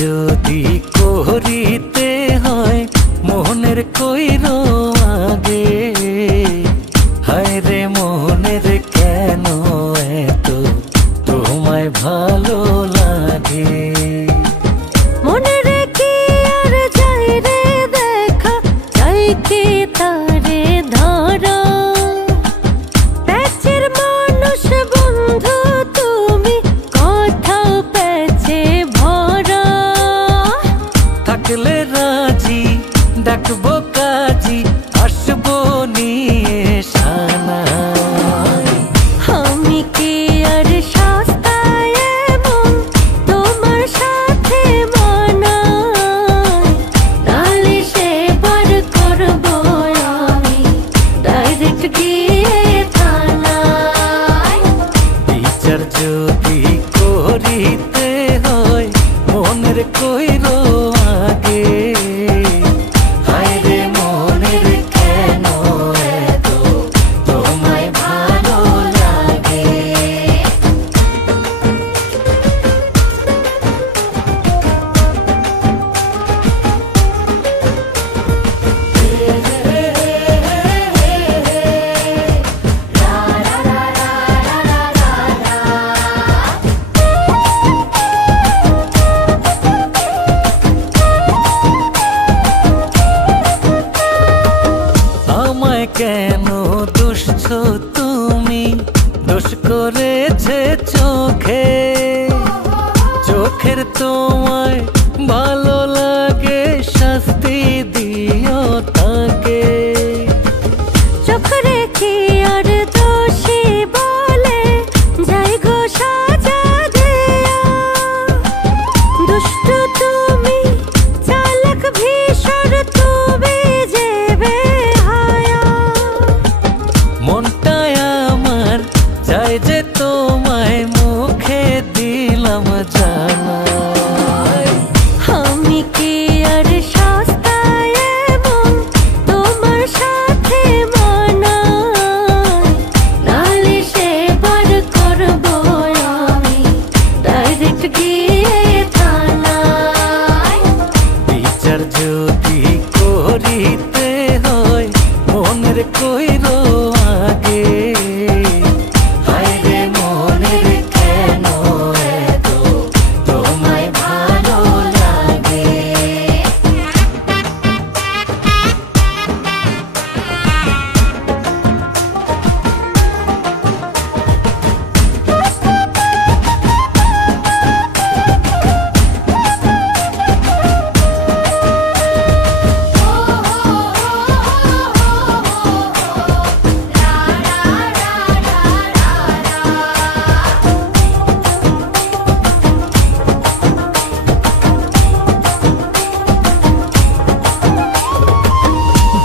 যদি করিতে হয় মোহনের কইরো আগে, হায় রে মোহনের কেন এত তোমায় ভালো লাগে। মনে রেখে আর যাই রে দেখা, যাই কি তারে ধরা, প্যাচের মানুষ বন্ধু তুমি, কোথাও প্যাচে ভরা। থাকলে রাজি ডাকবো কাজী, আসবো নিয়ে সানাই। আমি কি আর সস্তায় এমন তোমার সাথে মানাই, তাহলে সেবার করবো আমি ডাইরেক্ট গিয়ে থানায়। বিচার যদি করিতে হয় মনের কইরো আগে, হায় রে মনের কেন এত তোমায় ভালো লাগে। আমায় কেন দুষছো তুমি, দোষ করেছে চোখে, চোখের তোমায় ভালো লাগে শাস্তি দিও তাকে। চোখ রেখে আর দোষী বলে যাই গো সাজা দেয়া, দুষ্ট তুমি চালাক ভীষণ তুমি যে বেহায়া। মনটায় আমার চাই যে তোমায় মুখে দিলাম জানাই। আমি কি আর সস্তায় এমন তোমার সাথে মানাই, নালে সেবার করবো আমি ডাইরেক্ট গিয়ে থানায়। বিচার যদি করিতে হয় মনের কইরো আগে, হায় রে মনের কেন এত তোমায় ভালো লাগে।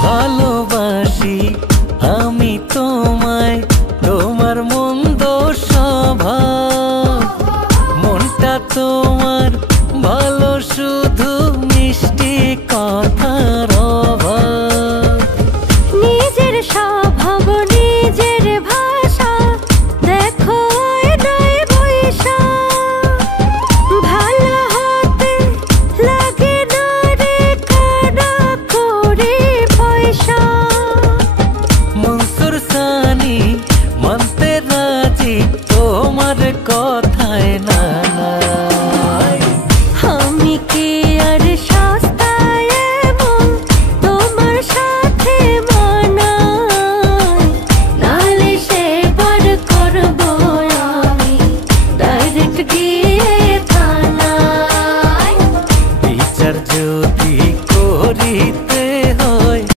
ভালোবাসি আমি তোমায়, তোমার মন